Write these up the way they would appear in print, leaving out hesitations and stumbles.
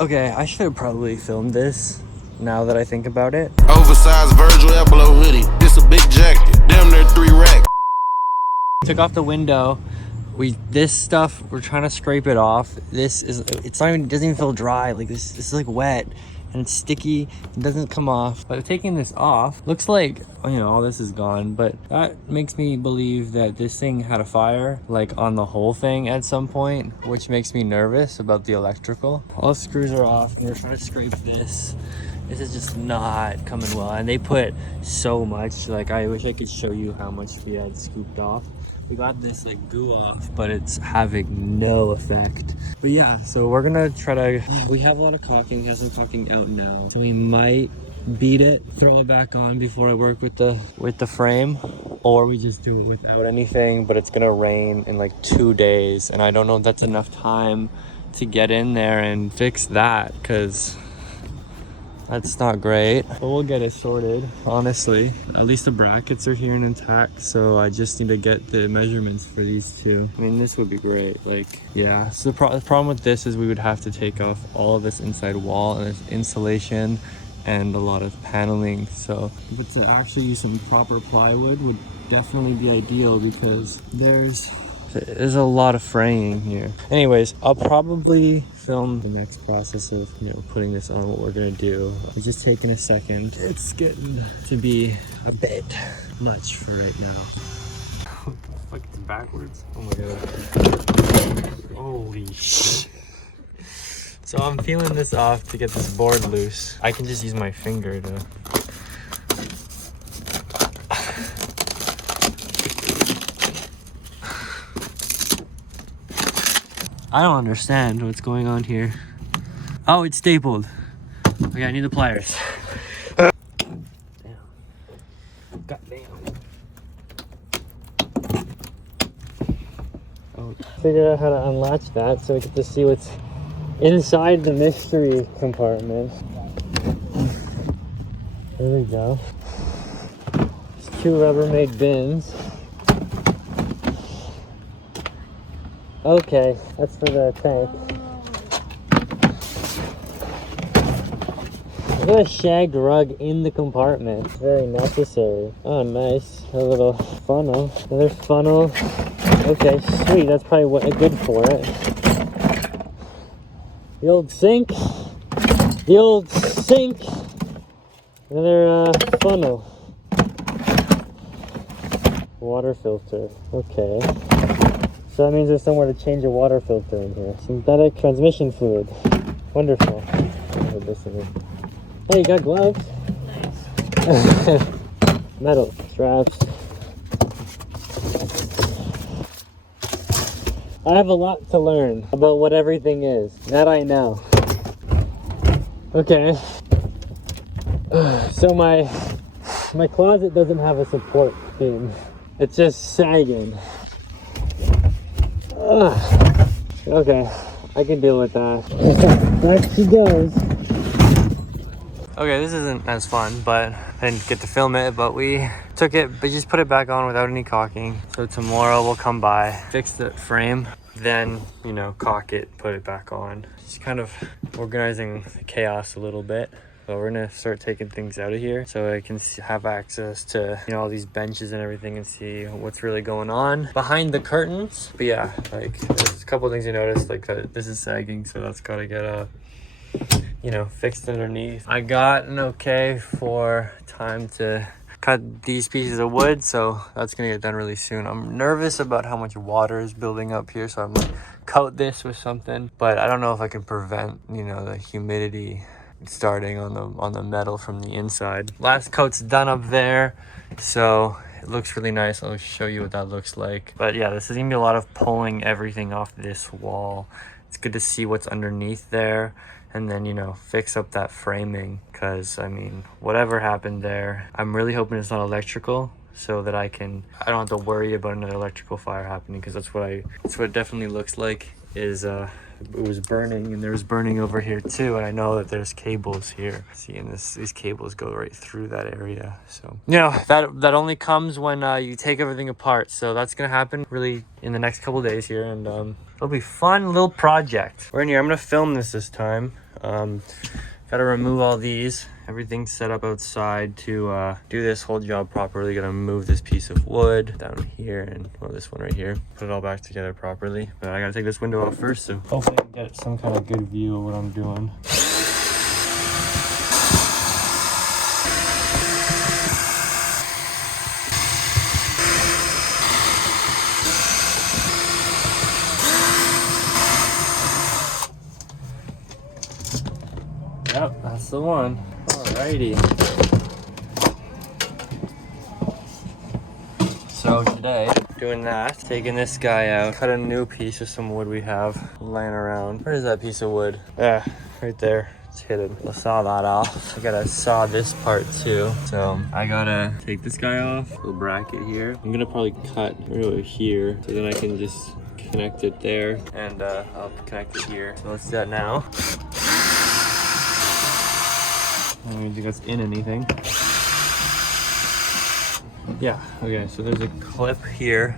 Okay, I should have probably filmed this now that I think about it. Oversized Virgil Abloh hoodie. This a big jacket. Damn near 3 racks. Took off the window. This stuff, we're trying to scrape it off. It's not even, it doesn't even feel dry. Like this is like wet and it's sticky. It doesn't come off. But taking this off, looks like, you know, all this is gone. But that makes me believe that this thing had a fire, like on the whole thing at some point, which makes me nervous about the electrical. All the screws are off and we're trying to scrape this. This is just not coming well. And they put so much, like I wish I could show you how much we had scooped off. We got this like goo off, but it's having no effect. But yeah, so we're gonna try to, we have a lot of caulking, we have some caulking out now. So we might beat it, throw it back on before I work with the frame, or we just do it without anything, but it's gonna rain in like 2 days. And I don't know if that's enough time to get in there and fix that, because that's not great, but we'll get it sorted. Honestly, at least the brackets are here and intact, so I just need to get the measurements for these two. I mean, this would be great. Like, yeah, so the problem with this is we would have to take off all of this inside wall and this insulation and a lot of paneling. So but to actually use some proper plywood would definitely be ideal, because there's a lot of fraying here. Anyways, I'll probably film the next process of, you know, putting this on, what we're gonna do. It's just taking a second. It's getting to be a bit much for right now. What the fuck, it's backwards? Oh my god. Holy shit. So I'm peeling this off to get this board loose. I can just use my finger to... I don't understand what's going on here. Oh, it's stapled. Okay, I need the pliers. Damn. God damn. Oh, figured out how to unlatch that so we get to see what's inside the mystery compartment. There we go. There's 2 Rubbermaid bins. Okay, that's for the tank. There's a shagged rug in the compartment. Very necessary. Oh, nice. A little funnel. Another funnel. Okay, sweet. That's probably good for it. The old sink. The old sink. Another funnel. Water filter. Okay. So that means there's somewhere to change a water filter in here. Synthetic transmission fluid. Wonderful. Hey, you got gloves? Nice. Metal straps. I have a lot to learn about what everything is. That I know. Okay. So my closet doesn't have a support beam. It's just sagging. Okay, I can deal with that. Back she goes. Okay, this isn't as fun, but I didn't get to film it, but we took it, but just put it back on without any caulking. So tomorrow we'll come by, fix the frame, then, you know, caulk it, put it back on. Just kind of organizing the chaos a little bit. So we're gonna start taking things out of here so I can have access to, you know, all these benches and everything and see what's really going on behind the curtains. But yeah, like there's a couple of things you noticed, like this is sagging, so that's gotta get you know, fixed underneath. I got an okay for time to cut these pieces of wood, so that's gonna get done really soon. I'm nervous about how much water is building up here, so I'm like, coat this with something, but I don't know if I can prevent, you know, the humidity starting on the metal from the inside. Last coat's done up there, so it looks really nice. I'll show you what that looks like. But yeah, this is gonna be a lot of pulling everything off this wall. It's good to see what's underneath there, and then, you know, fix up that framing, because I mean, whatever happened there, I'm really hoping it's not electrical, so that I don't have to worry about another electrical fire happening, because that's what it definitely looks like. Is it was burning, and there's burning over here too, and I know that there's cables here. See, and these cables go right through that area. So, you know, that only comes when you take everything apart. So that's gonna happen really in the next couple days here, and it'll be fun little project. We're in here. I'm gonna film this time. Gotta remove all these. Everything's set up outside to do this whole job properly. Gotta move this piece of wood down here and, well, this one right here. Put it all back together properly. But I gotta take this window off first, so hopefully I can get some kind of good view of what I'm doing. Yep, that's the one. Alrighty. So today, doing that, taking this guy out, cut a new piece of some wood we have laying around. Where is that piece of wood? Yeah, right there. It's hidden. We'll saw that off. I gotta saw this part too. So I gotta take this guy off, little bracket here. I'm gonna probably cut right over here, so then I can just connect it there, and I'll connect it here. So let's do that now. I don't think that's in anything. Yeah, okay, so there's a clip here.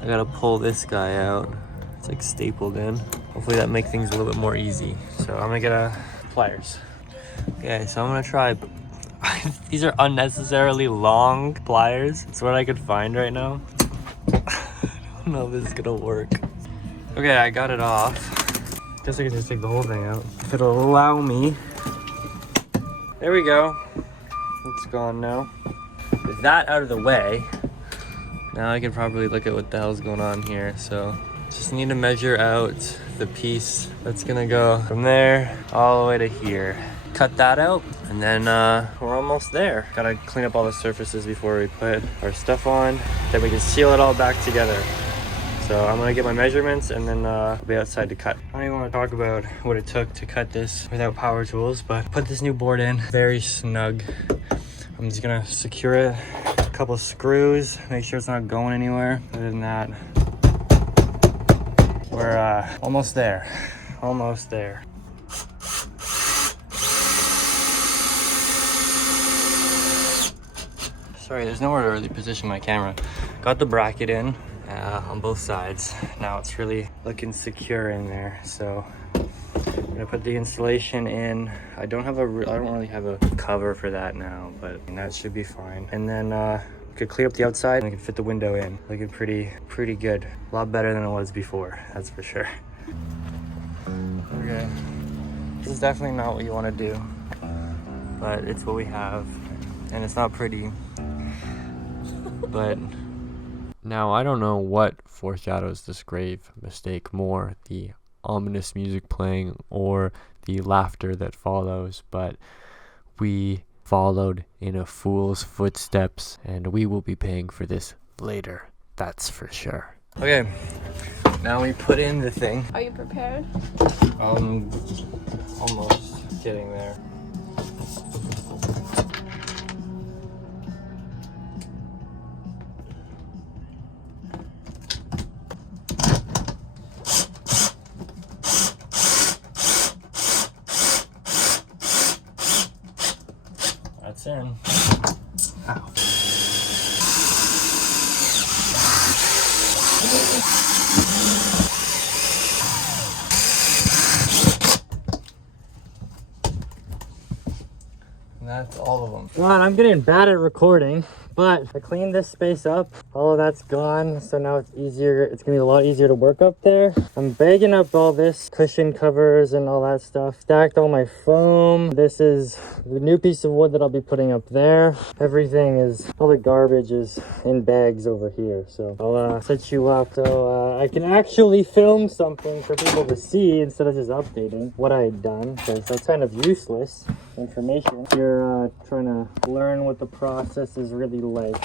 I gotta pull this guy out. It's like stapled in. Hopefully that makes things a little bit more easy. So I'm gonna get pliers. Okay, so I'm gonna try. These are unnecessarily long pliers. It's what I could find right now. I don't know if this is gonna work. Okay, I got it off. Guess I can just take the whole thing out. If it'll allow me. There we go. It's gone now. With that out of the way, now I can probably look at what the hell's going on here. So just need to measure out the piece that's gonna go from there all the way to here. Cut that out, and then we're almost there. Gotta clean up all the surfaces before we put our stuff on. Then we can seal it all back together. So I'm gonna get my measurements and then I'll be outside to cut. I don't even wanna talk about what it took to cut this without power tools, but put this new board in, very snug. I'm just gonna secure it, a couple screws, make sure it's not going anywhere. Other than that, we're almost there, almost there. Sorry, there's nowhere to really position my camera. Got the bracket in. On both sides. Now it's really looking secure in there. So I'm gonna put the insulation in. I don't really have a cover for that now, but that should be fine. And then we could clear up the outside and I can fit the window in. Looking pretty good. A lot better than it was before, that's for sure. Okay, this is definitely not what you want to do, but it's what we have, and it's not pretty, but. Now, I don't know what foreshadows this grave mistake more, the ominous music playing or the laughter that follows, but we followed in a fool's footsteps, and we will be paying for this later, that's for sure. Okay, now we put in the thing. Are you prepared? Almost getting there. That's in. Ow. And that's all of them. God, I'm getting bad at recording, but I cleaned this space up. All of that's gone, so now it's easier. It's gonna be a lot easier to work up there. I'm bagging up all this cushion covers and all that stuff. Stacked all my foam. This is the new piece of wood that I'll be putting up there. Everything is, all the garbage is in bags over here. So I'll set you up so I can actually film something for people to see instead of just updating what I had done, because that's kind of useless information. If you're trying to learn what the process is really like.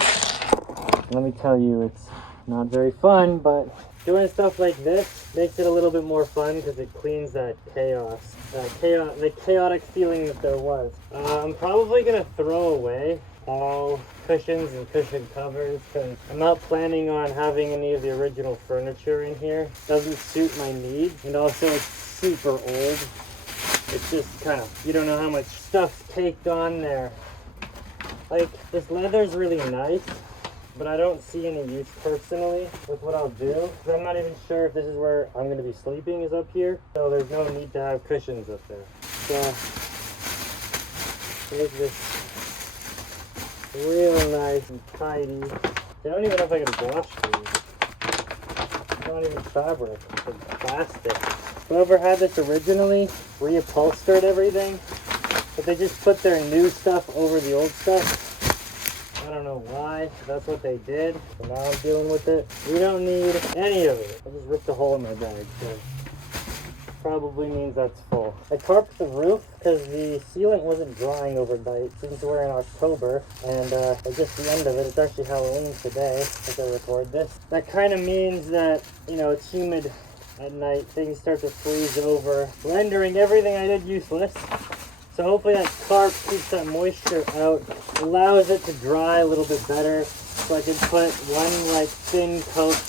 Let me tell you, it's not very fun, but doing stuff like this makes it a little bit more fun because it cleans that chaos, the chaotic feeling that there was. I'm probably gonna throw away all cushions and cushion covers because I'm not planning on having any of the original furniture in here. Doesn't suit my needs, and also it's super old. It's just kind of, you don't know how much stuff's caked on there. Like, this leather's really nice, but I don't see any use personally with what I'll do. I'm not even sure if this is where I'm going to be sleeping is up here, so there's no need to have cushions up there. So make this real nice and tidy. I don't even know if I can wash these. It's not even fabric, it's plastic. Whoever had this originally reupholstered everything, but they just put their new stuff over the old stuff. I don't know why, but that's what they did. So now I'm dealing with it. We don't need any of it. I just ripped a hole in my bag, so probably means that's full. I tarped the roof because the sealant wasn't drying overnight since we're in October, and it's just the end of it. It's actually Halloween today as I record this. That kind of means that, you know, it's humid at night. Things start to freeze over, rendering everything I did useless. So hopefully that tarp keeps that moisture out, allows it to dry a little bit better, so I can put one like thin coat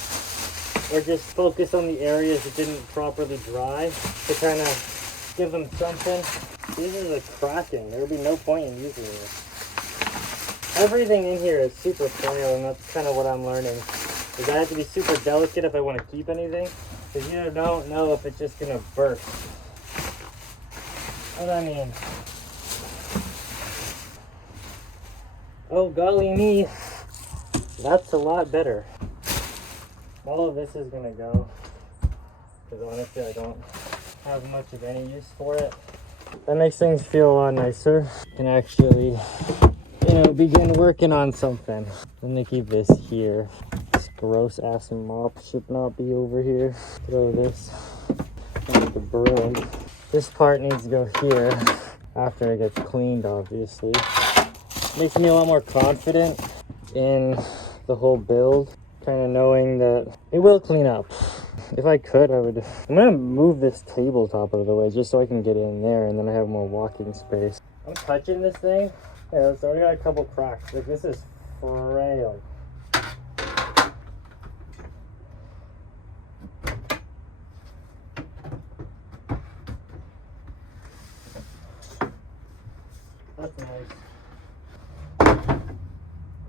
or just focus on the areas that didn't properly dry to kind of give them something. These are cracking. There would be no point in using this. Everything in here is super frail, and that's kind of what I'm learning. Is I have to be super delicate if I want to keep anything, because you don't know if it's just gonna burst. What I mean. Oh golly me, that's a lot better. All of this is gonna go, because honestly I don't have much of any use for it. That makes things feel a lot nicer. Can actually, you know, begin working on something. I'm gonna keep this here. This gross ass mop should not be over here. Throw this on the broom. This part needs to go here after it gets cleaned, obviously. Makes me a lot more confident in the whole build, kind of knowing that it will clean up. If I could, I would. I'm gonna move this tabletop out of the way just so I can get in there, and then I have more walking space. I'm touching this thing. Yeah, it's already got a couple cracks. Like, this is frail. That's nice.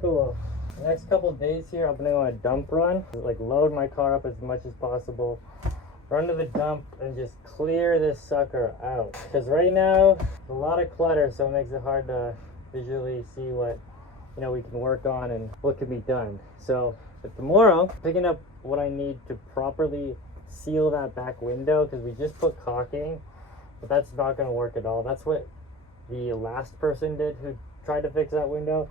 Cool. The next couple of days here, I'm gonna go on a dump run. Like, load my car up as much as possible, run to the dump, and just clear this sucker out. Because right now, a lot of clutter, so it makes it hard to visually see what, you know, we can work on and what can be done. So, but tomorrow, picking up what I need to properly seal that back window, because we just put caulking, but that's not gonna work at all. That's what the last person did who tried to fix that window,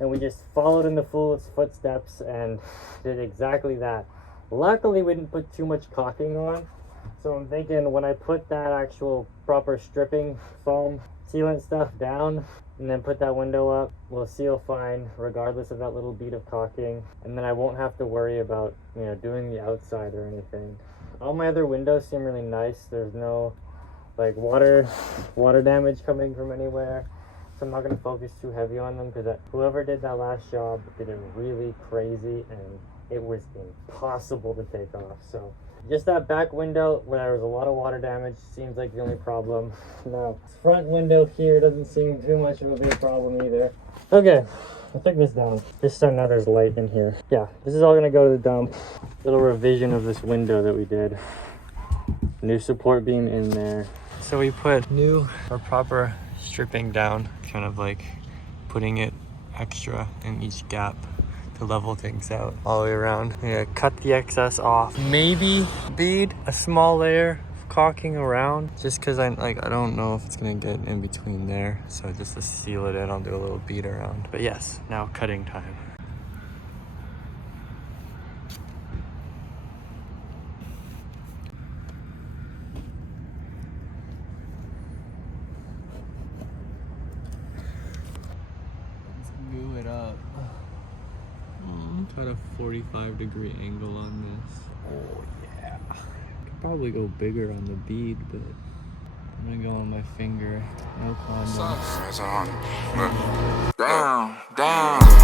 and we just followed in the fool's footsteps and did exactly that. Luckily we didn't put too much caulking on, so I'm thinking when I put that actual proper stripping foam sealant stuff down and then put that window up, we'll seal fine regardless of that little bead of caulking, and then I won't have to worry about, you know, doing the outside or anything. All my other windows seem really nice. There's no like water damage coming from anywhere, so I'm not going to focus too heavy on them, because whoever did that last job did it really crazy and it was impossible to take off. So just that back window where there was a lot of water damage seems like the only problem. No, this front window here doesn't seem too much of a big problem either. Okay, I'll take this down just so now there's light in here. Yeah, this is all going to go to the dump. Little revision of this window that we did. New support beam in there. So we put new or proper stripping down, kind of like putting it extra in each gap to level things out all the way around. I'm gonna cut the excess off. Maybe bead a small layer of caulking around, just because I don't know if it's gonna get in between there. So just to seal it in, I'll do a little bead around. But yes, now cutting time. Glue it up. Got a 45-degree angle on this. Oh yeah. Could probably go bigger on the bead, but I'm gonna go on my finger. No condom. Damn.